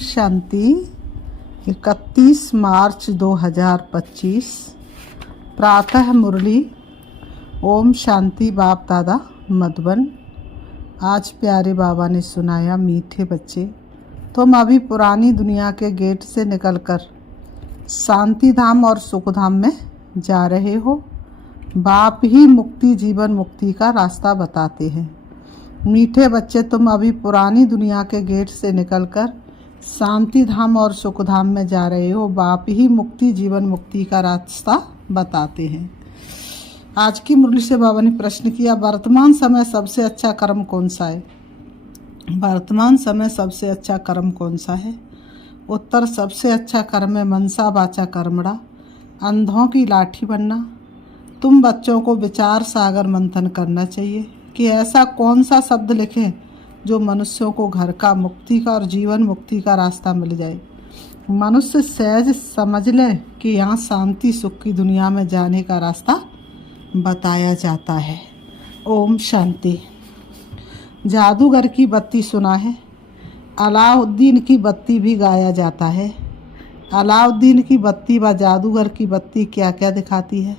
शांति। 31 मार्च 2025 प्रातः मुरली। ओम शांति। बाप दादा मधुबन। आज प्यारे बाबा ने सुनाया, मीठे बच्चे, तुम अभी पुरानी दुनिया के गेट से निकलकर शांति धाम और सुख धाम में जा रहे हो। बाप ही मुक्ति, जीवन मुक्ति का रास्ता बताते हैं। मीठे बच्चे, तुम अभी पुरानी दुनिया के गेट से निकलकर शांति धाम और सुख धाम में जा रहे हो। बाप ही मुक्ति, जीवन मुक्ति का रास्ता बताते हैं। आज की मुरली से बाबा ने प्रश्न किया, वर्तमान समय सबसे अच्छा कर्म कौन सा है? वर्तमान समय सबसे अच्छा कर्म कौन सा है? उत्तर, सबसे अच्छा कर्म है मनसा वाचा कर्मणा, अंधों की लाठी बनना। तुम बच्चों को विचार सागर मंथन करना चाहिए कि ऐसा कौन सा शब्द लिखें जो मनुष्यों को घर का, मुक्ति का और जीवन मुक्ति का रास्ता मिल जाए। मनुष्य सहज समझ ले कि यहाँ शांति सुख की दुनिया में जाने का रास्ता बताया जाता है। ओम शांति। जादूगर की बत्ती सुना है, अलाउद्दीन की बत्ती भी गाया जाता है। अलाउद्दीन की बत्ती व जादूगर की बत्ती क्या क्या दिखाती है?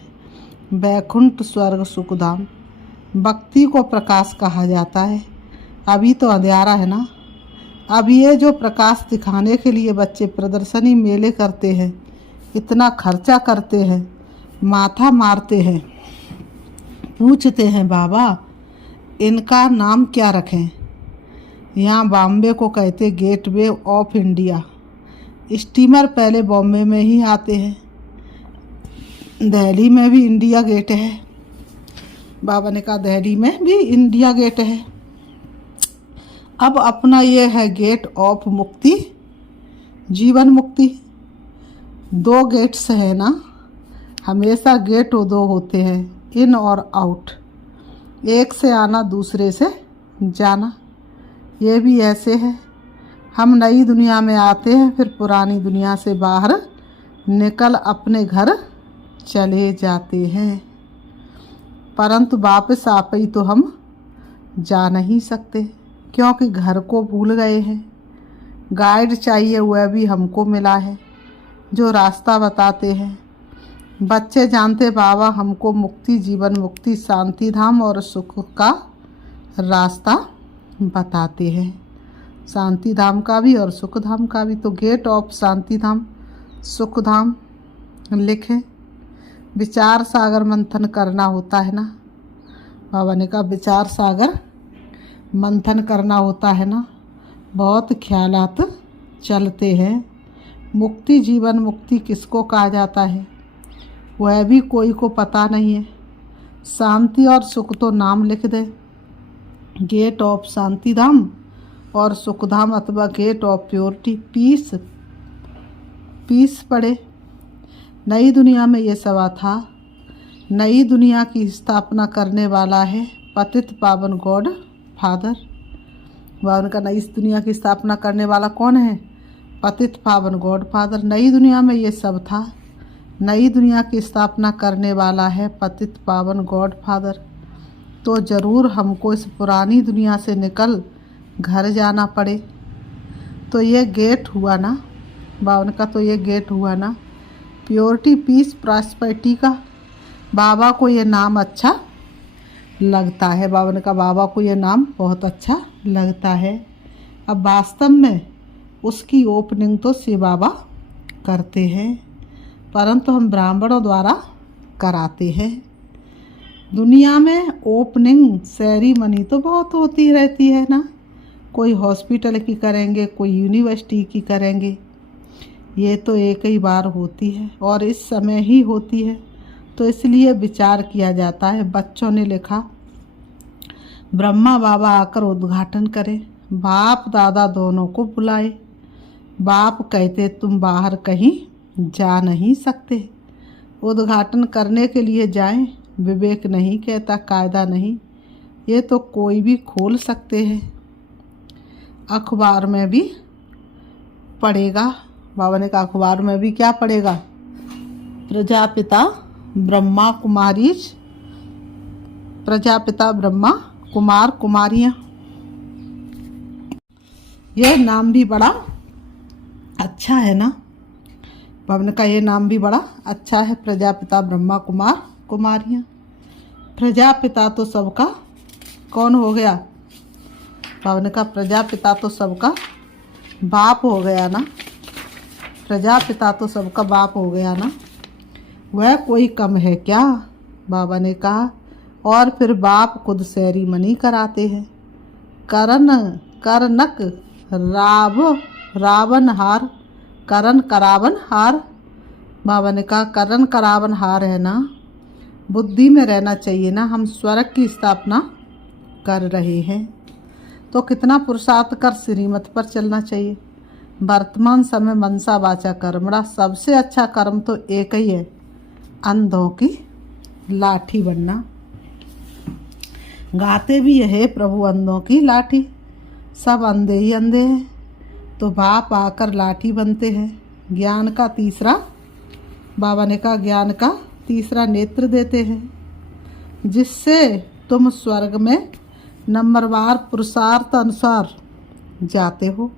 वैकुंठ, स्वर्ग, सुखधाम। भक्ति को प्रकाश कहा जाता है। अभी तो अंधेरा है ना। अब ये जो प्रकाश दिखाने के लिए बच्चे प्रदर्शनी मेले करते हैं, इतना खर्चा करते हैं, माथा मारते हैं, पूछते हैं बाबा इनका नाम क्या रखें? यहाँ बॉम्बे को कहते गेटवे ऑफ इंडिया। स्टीमर पहले बॉम्बे में ही आते हैं। दिल्ली में भी इंडिया गेट है। बाबा ने कहा दिल्ली में भी इंडिया गेट है। अब अपना ये है गेट ऑफ मुक्ति, जीवन मुक्ति। 2 गेट्स है ना, हमेशा गेट 2 होते हैं, इन और आउट। एक से आना, दूसरे से जाना। ये भी ऐसे है, हम नई दुनिया में आते हैं, फिर पुरानी दुनिया से बाहर निकल अपने घर चले जाते हैं, परंतु वापस आ पाई तो हम जा नहीं सकते, क्योंकि घर को भूल गए हैं। गाइड चाहिए, वह भी हमको मिला है जो रास्ता बताते हैं। बच्चे जानते बाबा हमको मुक्ति, जीवन मुक्ति, शांति धाम और सुख का रास्ता बताते हैं। शांति धाम का भी और सुख धाम का भी। तो गेट ऑफ शांति धाम, सुख धाम लिखें। विचार सागर मंथन करना होता है ना। बाबा ने कहा विचार सागर मंथन करना होता है ना। बहुत ख्यालात चलते हैं। मुक्ति, जीवन मुक्ति किसको कहा जाता है वह भी कोई को पता नहीं है। शांति और सुख तो नाम लिख दे। गेट ऑफ शांति धाम और सुख धाम अथवा गेट ऑफ प्योरिटी, पीस पढ़े। नई दुनिया में ये सवा था। नई दुनिया की स्थापना करने वाला है पतित पावन गॉड फादर। उनका नई दुनिया की स्थापना करने वाला कौन है? पतित पावन गॉड फादर। नई दुनिया में ये सब था। नई दुनिया की स्थापना करने वाला है पतित पावन गॉड फादर। तो ज़रूर हमको इस पुरानी दुनिया से निकल घर जाना पड़े। तो ये गेट हुआ ना बाबा का, तो ये गेट हुआ ना प्योरिटी, पीस, प्रॉस्पेरिटी का। बाबा को ये नाम अच्छा लगता है। बाबा ने कहा बाबा को ये नाम बहुत अच्छा लगता है। अब वास्तव में उसकी ओपनिंग तो शिव बाबा करते हैं, परंतु हम ब्राह्मणों द्वारा कराते हैं। दुनिया में ओपनिंग सेरेमनी तो बहुत होती रहती है ना। कोई हॉस्पिटल की करेंगे, कोई यूनिवर्सिटी की करेंगे। ये तो एक ही बार होती है और इस समय ही होती है, तो इसलिए विचार किया जाता है। बच्चों ने लिखा ब्रह्मा बाबा आकर उद्घाटन करें। बाप दादा दोनों को बुलाए। बाप कहते तुम बाहर कहीं जा नहीं सकते, उद्घाटन करने के लिए जाएं। विवेक नहीं कहता, कायदा नहीं, ये तो कोई भी खोल सकते हैं। अखबार में भी पढ़ेगा। बाबा ने कहा अखबार में भी क्या पढ़ेगा? प्रजापिता ब्रह्मा कुमारीज, प्रजापिता ब्रह्मा कुमार कुमारियाँ। यह नाम भी बड़ा अच्छा है ना। पवन का ये नाम भी बड़ा अच्छा है, प्रजापिता ब्रह्मा कुमार कुमारियाँ। प्रजापिता तो सबका कौन हो गया? पवन का प्रजापिता तो सबका बाप हो गया ना। प्रजापिता तो सबका बाप हो गया ना। वह कोई कम है क्या? बाबा ने कहा। और फिर बाप खुद सेरेमनी कराते हैं। करनक रावण हार, करण करावन हार। बाबा ने कहा करण करावन हार है ना। बुद्धि में रहना चाहिए ना, हम स्वर्ग की स्थापना कर रहे हैं तो कितना पुरुषार्थ कर श्रीमत पर चलना चाहिए। वर्तमान समय मनसा वाचा कर्मणा, सबसे अच्छा कर्म तो एक ही है, अंधों की लाठी बनना। गाते भी है प्रभु अंधों की लाठी, सब अंधे ही अंधे हैं तो बाप आकर लाठी बनते हैं। ज्ञान का तीसरा, बाबा ने कहा ज्ञान का तीसरा नेत्र देते हैं, जिससे तुम स्वर्ग में नंबरवार पुरुषार्थ अनुसार जाते हो।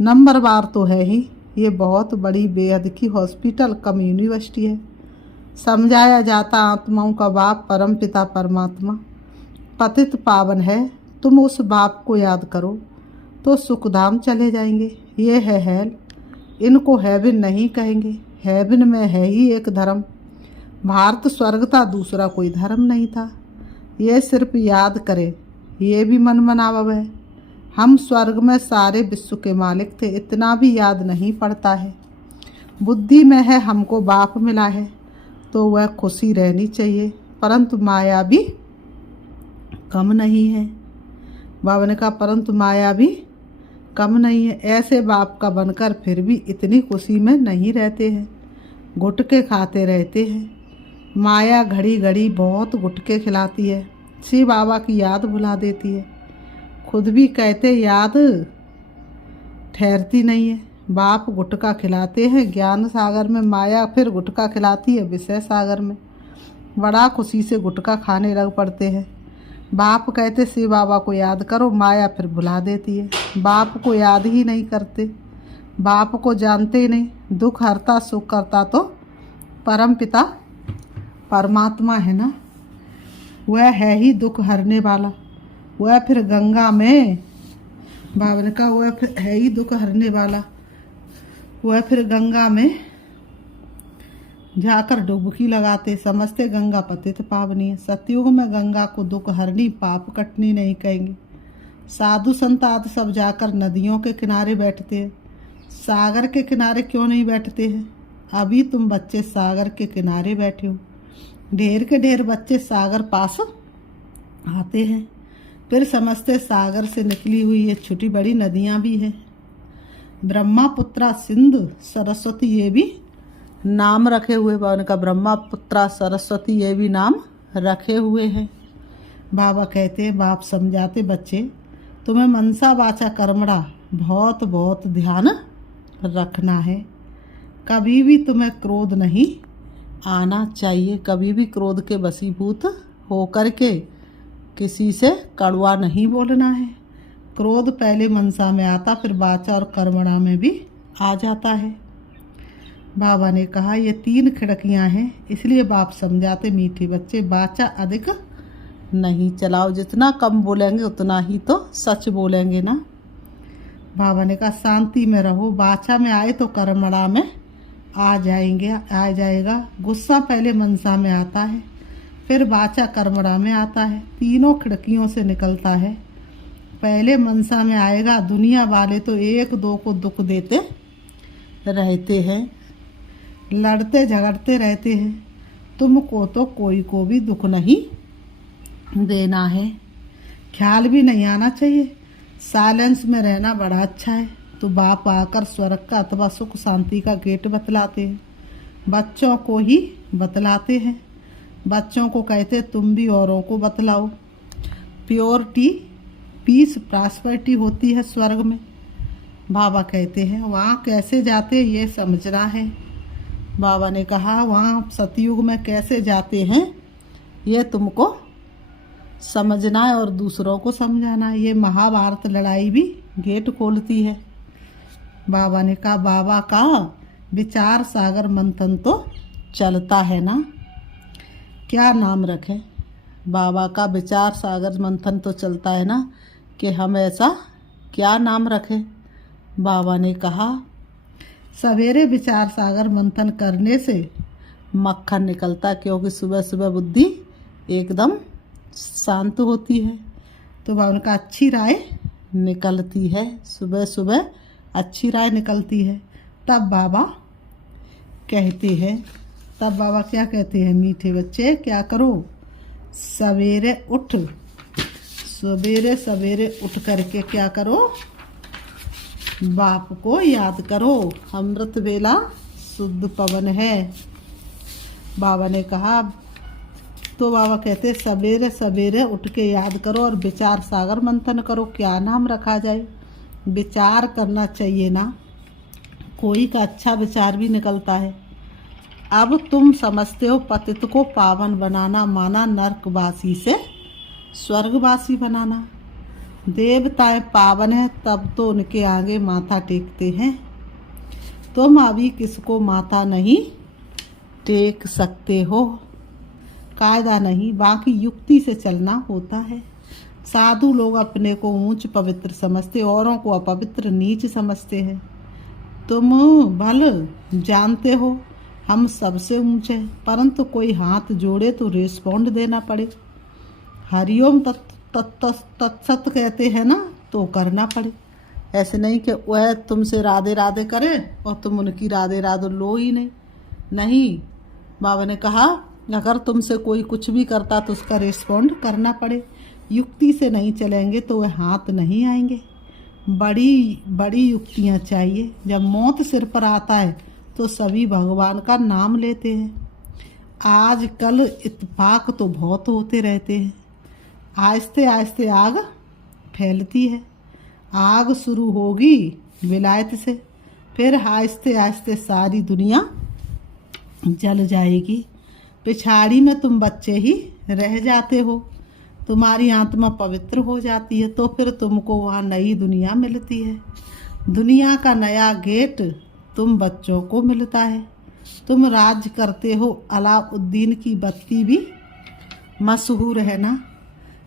नंबरवार तो है ही, ये बहुत बड़ी बेहद की हॉस्पिटल कम यूनिवर्सिटी है। समझाया जाता आत्माओं का बाप परम पिता परमात्मा पतित पावन है। तुम उस बाप को याद करो तो सुखधाम चले जाएंगे। ये है हेल, इनको हेवन नहीं कहेंगे। हेवन में है ही एक धर्म, भारत स्वर्ग था, दूसरा कोई धर्म नहीं था। ये सिर्फ याद करे, ये भी मन मनावव है। हम स्वर्ग में सारे विश्व के मालिक थे, इतना भी याद नहीं पड़ता है। बुद्धि में है हमको बाप मिला है तो वह खुशी रहनी चाहिए, परंतु माया भी कम नहीं है। बाबा ने कहा परंतु माया भी कम नहीं है। ऐसे बाप का बनकर फिर भी इतनी खुशी में नहीं रहते हैं, गुटके खाते रहते हैं। माया घड़ी घड़ी बहुत गुटके खिलाती है, शिव बाबा की याद भुला देती है। खुद भी कहते याद ठहरती नहीं है। बाप गुटका खिलाते हैं ज्ञान सागर में, माया फिर गुटका खिलाती है विषय सागर में। बड़ा खुशी से गुटका खाने लग पड़ते हैं। बाप कहते शिव बाबा को याद करो, माया फिर भुला देती है। बाप को याद ही नहीं करते, बाप को जानते ही नहीं। दुख हरता सुख करता तो परम पिता परमात्मा है ना, वह है ही दुख हरने वाला। वह फिर गंगा में, बाबा ने कहा वह फिर है ही दुख हरने वाला। वह फिर गंगा में जाकर डुबकी लगाते, समझते गंगा पतित पावनी है। सतयुग में गंगा को दुख हरनी पाप कटनी नहीं कहेंगे। साधु संत आदि सब जाकर नदियों के किनारे बैठते हैं, सागर के किनारे क्यों नहीं बैठते हैं? अभी तुम बच्चे सागर के किनारे बैठे हो, ढेर के ढेर बच्चे सागर पास आते हैं, फिर समझते सागर से निकली हुई ये छोटी बड़ी नदियाँ भी हैं। ब्रह्मपुत्रा सिंधु सरस्वती ये भी नाम रखे हुए, बाबा का ब्रह्मपुत्रा सरस्वती ये भी नाम रखे हुए हैं। बाबा कहते, बाप समझाते बच्चे तुम्हें मनसा वाचा कर्मणा बहुत बहुत ध्यान रखना है। कभी भी तुम्हें क्रोध नहीं आना चाहिए, कभी भी क्रोध के वशीभूत होकर के किसी से कड़वा नहीं बोलना है। क्रोध पहले मनसा में आता, फिर वाचा और कर्मणा में भी आ जाता है। बाबा ने कहा ये 3 खिड़कियां हैं, इसलिए बाप समझाते मीठे बच्चे वाचा अधिक नहीं चलाओ, जितना कम बोलेंगे उतना ही तो सच बोलेंगे ना। बाबा ने कहा शांति में रहो, वाचा में आए तो कर्मणा में आ जाएगा। गुस्सा पहले मनसा में आता है, फिर वाचा कर्मणा में आता है, तीनों खिड़कियों से निकलता है। पहले मनसा में आएगा, दुनिया वाले तो एक दो को दुख देते रहते हैं, लड़ते झगड़ते रहते हैं। तुमको तो कोई को भी दुख नहीं देना है, ख्याल भी नहीं आना चाहिए। साइलेंस में रहना बड़ा अच्छा है। तो बाप आकर स्वर्ग का अथवा सुख शांति का गेट बतलाते हैं, बच्चों को ही बतलाते हैं। बच्चों को कहते तुम भी औरों को बतलाओ। प्योरिटी पीस प्रॉस्पेरिटी होती है स्वर्ग में। बाबा कहते हैं वहाँ कैसे जाते ये समझना है। बाबा ने कहा वहाँ सतयुग में कैसे जाते हैं ये तुमको समझना है और दूसरों को समझाना है। ये महाभारत लड़ाई भी गेट खोलती है। बाबा ने कहा बाबा का विचार सागर मंथन तो चलता है ना, क्या नाम रखें। बाबा का विचार सागर मंथन तो चलता है ना, कि हम ऐसा क्या नाम रखें। बाबा ने कहा सवेरे विचार सागर मंथन करने से मक्खन निकलता, क्योंकि सुबह सुबह बुद्धि एकदम शांत होती है। तो बाबा ने कहा अच्छी राय निकलती है, सुबह सुबह अच्छी राय निकलती है। तब बाबा कहते हैं, तब बाबा क्या कहते हैं, मीठे बच्चे क्या करो, सवेरे सवेरे उठ करके क्या करो, बाप को याद करो। अमृत वेला शुद्ध पवन है। बाबा ने कहा, तो बाबा कहते सवेरे सवेरे उठ के याद करो और विचार सागर मंथन करो, क्या नाम रखा जाए। विचार करना चाहिए ना, कोई का अच्छा विचार भी निकलता है। अब तुम समझते हो पतित को पावन बनाना माना नरकवासी से स्वर्गवासी बनाना। देवताएं पावन है तब तो उनके आगे माथा टेकते हैं। तुम अभी किसको माथा नहीं टेक सकते हो। कायदा नहीं, बाकी युक्ति से चलना होता है। साधु लोग अपने को ऊंच पवित्र समझते, औरों को अपवित्र नीच समझते हैं। तुम भल जानते हो हम सबसे ऊंचे हैं, परंतु कोई हाथ जोड़े तो रिस्पॉन्ड देना पड़े। हरिओम तत्सत कहते हैं ना, तो करना पड़े। ऐसे नहीं कि वह तुमसे राधे राधे करे और तुम उनकी राधे राधे लो ही नहीं। बाबा ने कहा अगर तुमसे कोई कुछ भी करता तो उसका रिस्पॉन्ड करना पड़े। युक्ति से नहीं चलेंगे तो वह हाथ नहीं आएंगे। बड़ी बड़ी युक्तियाँ चाहिए। जब मौत सिर पर आता है तो सभी भगवान का नाम लेते हैं। आजकल इत्तेफाक तो बहुत होते रहते हैं। आहिस्ते आहिस्ते आग फैलती है। आग शुरू होगी विलायत से, फिर आहिस्ते आहिस्ते सारी दुनिया जल जाएगी। पिछाड़ी में तुम बच्चे ही रह जाते हो, तुम्हारी आत्मा पवित्र हो जाती है, तो फिर तुमको वहाँ नई दुनिया मिलती है। दुनिया का नया गेट तुम बच्चों को मिलता है। तुम राज करते हो। अलाउद्दीन की बत्ती भी मशहूर है ना।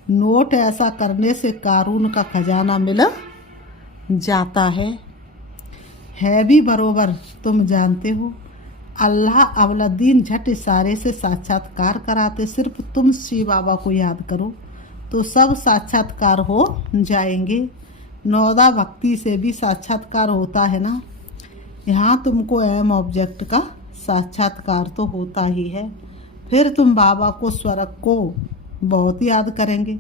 नोट ऐसा करने से कारून का खजाना मिल जाता है भी बरोबर तुम जानते हो। अल्लाह अवलद्दीन झट इशारे से साक्षात्कार कराते। सिर्फ तुम श्री बाबा को याद करो तो सब साक्षात्कार हो जाएंगे। नौदा भक्ति से भी साक्षात्कार होता है ना। यहाँ तुमको एम ऑब्जेक्ट का साक्षात्कार तो होता ही है। फिर तुम बाबा को स्वर्ग को बहुत याद करेंगे,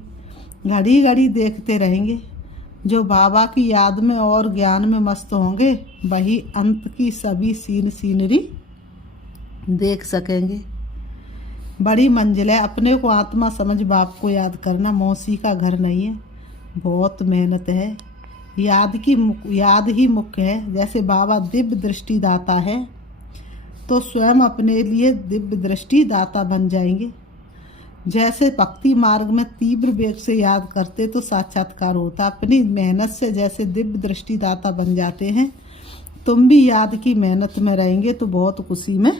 घड़ी घड़ी देखते रहेंगे। जो बाबा की याद में और ज्ञान में मस्त होंगे वही अंत की सभी सीनरी देख सकेंगे। बड़ी मंजिल है। अपने को आत्मा समझ बाप को याद करना मौसी का घर नहीं है, बहुत मेहनत है। याद ही मुख्य है। जैसे बाबा दिव्य दृष्टि दाता है तो स्वयं अपने लिए दिव्य दृष्टि दाता बन जाएंगे। जैसे भक्ति मार्ग में तीव्र वेग से याद करते तो साक्षात्कार होता। अपनी मेहनत से जैसे दिव्य दृष्टि दाता बन जाते हैं, तुम भी याद की मेहनत में रहेंगे तो बहुत खुशी में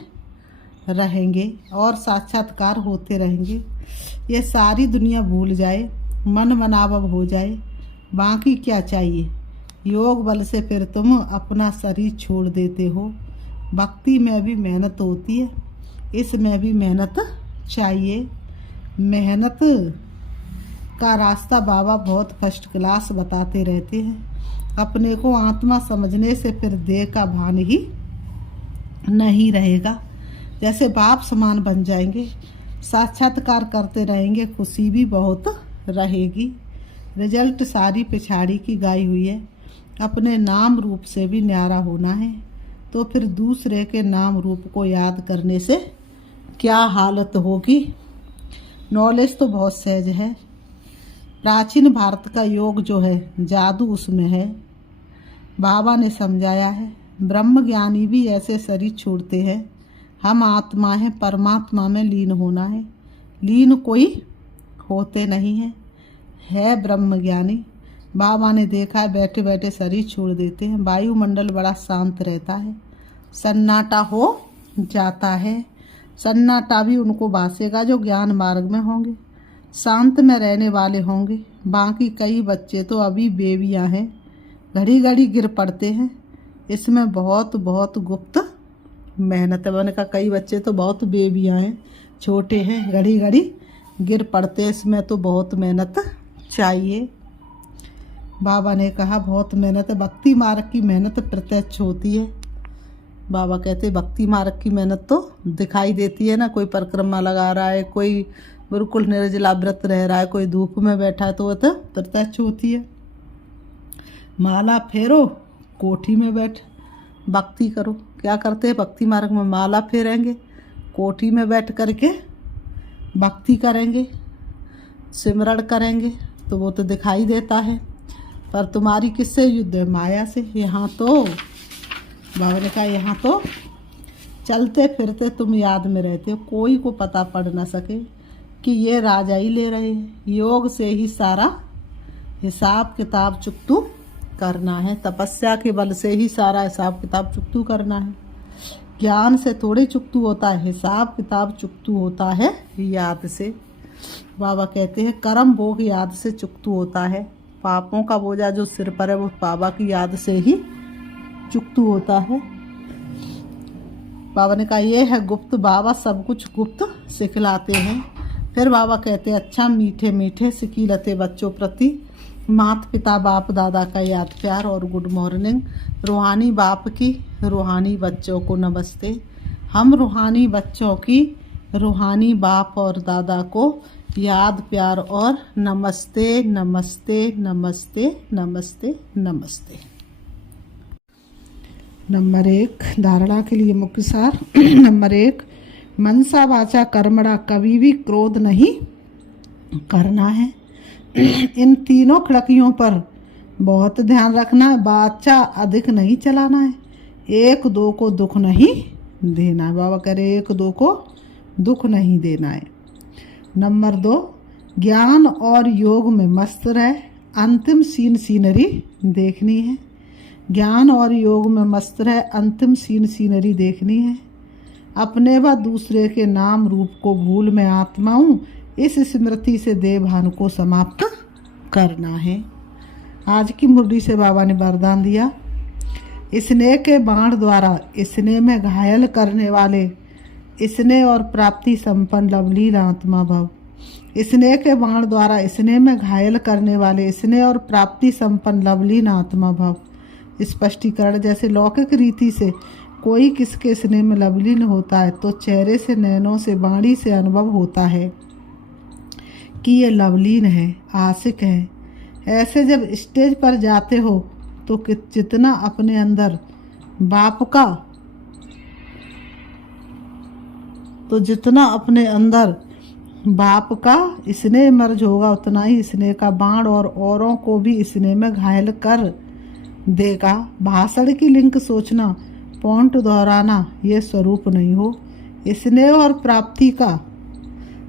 रहेंगे और साक्षात्कार होते रहेंगे। ये सारी दुनिया भूल जाए, मन मनावब हो जाए, बाकी क्या चाहिए। योग बल से फिर तुम अपना शरीर छोड़ देते हो। भक्ति में भी मेहनत होती है, इसमें भी मेहनत चाहिए। मेहनत का रास्ता बाबा बहुत फर्स्ट क्लास बताते रहते हैं। अपने को आत्मा समझने से फिर देह का भान ही नहीं रहेगा। जैसे बाप समान बन जाएंगे, साक्षात्कार करते रहेंगे, खुशी भी बहुत रहेगी। रिजल्ट सारी पिछाड़ी की गाई हुई है। अपने नाम रूप से भी न्यारा होना है तो फिर दूसरे के नाम रूप को याद करने से क्या हालत होगी। नॉलेज तो बहुत सहज है। प्राचीन भारत का योग जो है जादू उसमें है। बाबा ने समझाया है। ब्रह्म ज्ञानी भी ऐसे शरीर छोड़ते हैं। हम आत्मा हैं, परमात्मा में लीन होना है। लीन कोई होते नहीं है ब्रह्म ज्ञानी। बाबा ने देखा है बैठे बैठे शरीर छोड़ देते हैं, वायुमंडल बड़ा शांत रहता है, सन्नाटा हो जाता है। सन्नाटा भी उनको भासेगा जो ज्ञान मार्ग में होंगे, शांत में रहने वाले होंगे। बाकी कई बच्चे तो अभी बेबियाँ हैं, घड़ी घड़ी गिर पड़ते हैं। इसमें बहुत बहुत गुप्त मेहनत है। मैंने कहा कई बच्चे तो बहुत बेबियाँ हैं, छोटे हैं, घड़ी घड़ी गिर पड़ते हैं, इसमें तो बहुत मेहनत चाहिए। बाबा ने कहा बहुत मेहनत है, भक्ति मार्ग की मेहनत प्रत्यक्ष होती है। बाबा कहते भक्ति मार्ग की मेहनत तो दिखाई देती है ना, कोई परिक्रमा लगा रहा है, कोई बिल्कुल निर्जला व्रत रह रहा है, कोई धूप में बैठा है, तो वह तो प्रत्यक्ष होती है। माला फेरो, कोठी में बैठ भक्ति करो। क्या करते हैं भक्ति मार्ग में? माला फेरेंगे, कोठी में बैठ करके भक्ति करेंगे, सिमरण करेंगे, तो वो तो दिखाई देता है। पर तुम्हारी किससे युद्ध है? माया से। यहाँ तो बाबा ने कहा यहाँ तो चलते फिरते तुम याद में रहते हो, कोई को पता पड़ ना सके कि ये राजा ही ले रहे हैं। योग से ही सारा हिसाब किताब चुकतू करना है, तपस्या के बल से ही सारा हिसाब किताब चुकतू करना है। ज्ञान से थोड़ी चुकतू होता है, हिसाब किताब चुकतू होता है याद से। बाबा कहते हैं कर्म भोग याद से चुकतू होता है, पापों का बोझा जो सिर पर है वो बाबा की याद से ही चुकतू होता है। बाबा ने कहा ये है गुप्त, बाबा सब कुछ गुप्त सिखलाते हैं। फिर बाबा कहते हैं अच्छा मीठे मीठे सिकीलते बच्चों प्रति माता पिता बाप दादा का याद प्यार और गुड मॉर्निंग। रूहानी बाप की रूहानी बच्चों को नमस्ते। हम रूहानी बच्चों की रूहानी बाप और दादा को याद प्यार और नमस्ते नमस्ते नमस्ते नमस्ते नमस्ते। नंबर 1 धारणा के लिए मुख्य सार। नंबर 1 मनसा वाचा कर्मणा, कभी भी क्रोध नहीं करना है। इन तीनों खिड़कियों पर बहुत ध्यान रखना है। वाचा अधिक नहीं चलाना है, 1-2 को दुख नहीं देना है। बाबा कह रहे 1-2 को दुख नहीं देना है। नंबर 2 ज्ञान और योग में मस्त रहे, अंतिम सीनरी देखनी है। ज्ञान और योग में मस्त रहे, अंतिम सीनरी देखनी है। अपने व दूसरे के नाम रूप को भूल में आत्मा हूँ, इस स्मृति से देवभान को समाप्त करना है। आज की मुरली से बाबा ने वरदान दिया, स्नेह के बाण द्वारा स्नेह में घायल करने वाले स्नेह और प्राप्ति संपन्न लवलीन आत्मा भव। स्नेह के बाण द्वारा स्नेह में घायल करने वाले स्नेह और प्राप्ति संपन्न लवलीन आत्मा भव। स्पष्टीकरण, जैसे लौकिक रीति से कोई किसके स्नेह में लवलीन होता है तो चेहरे से, नैनों से, वाणी से अनुभव होता है कि ये लवलीन है, आशिक है। ऐसे जब स्टेज पर जाते हो तो जितना अपने अंदर बाप का स्नेह मर्ज होगा, उतना ही स्नेह का बाण और औरों को भी स्नेह में घायल कर देगा। भाषण की लिंक सोचना, पॉइंट दोहराना ये स्वरूप नहीं हो। स्नेह और प्राप्ति का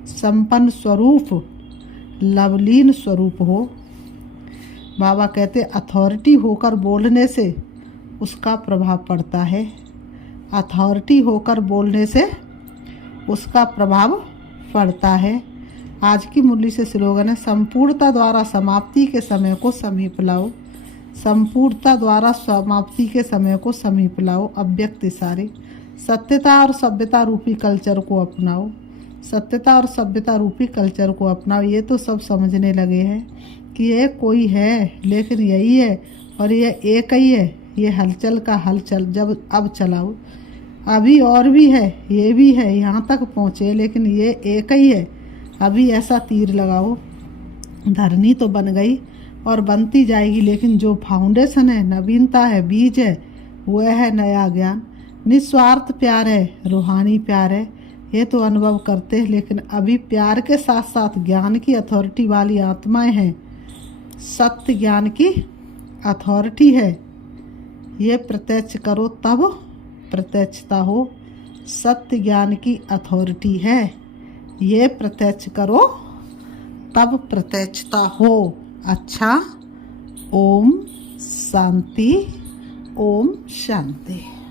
संपन्न स्वरूप लवलीन स्वरूप हो। बाबा कहते अथॉरिटी होकर बोलने से उसका प्रभाव पड़ता है। अथॉरिटी होकर बोलने से उसका प्रभाव पड़ता है। आज की मुरली से स्लोगन है, संपूर्णता द्वारा समाप्ति के समय को समीप लाओ। संपूर्णता द्वारा समाप्ति के समय को समीप लाओ। अव्यक्त इशारे, सत्यता और सभ्यता रूपी कल्चर को अपनाओ। सत्यता और सभ्यता रूपी कल्चर को अपनाओ। ये तो सब समझने लगे हैं कि ये कोई है लेकिन यही है और ये एक ही है। ये हलचल का हलचल जब अब चलाओ, अभी और भी है, ये भी है, यहाँ तक पहुँचे लेकिन ये एक ही है। अभी ऐसा तीर लगाओ, धरनी तो बन गई और बनती जाएगी, लेकिन जो फाउंडेशन है, नवीनता है, बीज है, वह है नया ज्ञान। निस्वार्थ प्यार है, रूहानी प्यार है। ये तो अनुभव करते हैं, लेकिन अभी प्यार के साथ साथ ज्ञान की अथॉरिटी वाली आत्माएं हैं। सत्य ज्ञान की अथॉरिटी है। ये प्रत्यक्ष करो तब प्रत्यक्षता हो। सत्य ज्ञान की अथॉरिटी है, ये प्रत्यक्ष करो तब प्रत्यक्षता हो। अच्छा, ओम शांति, ओम शांति।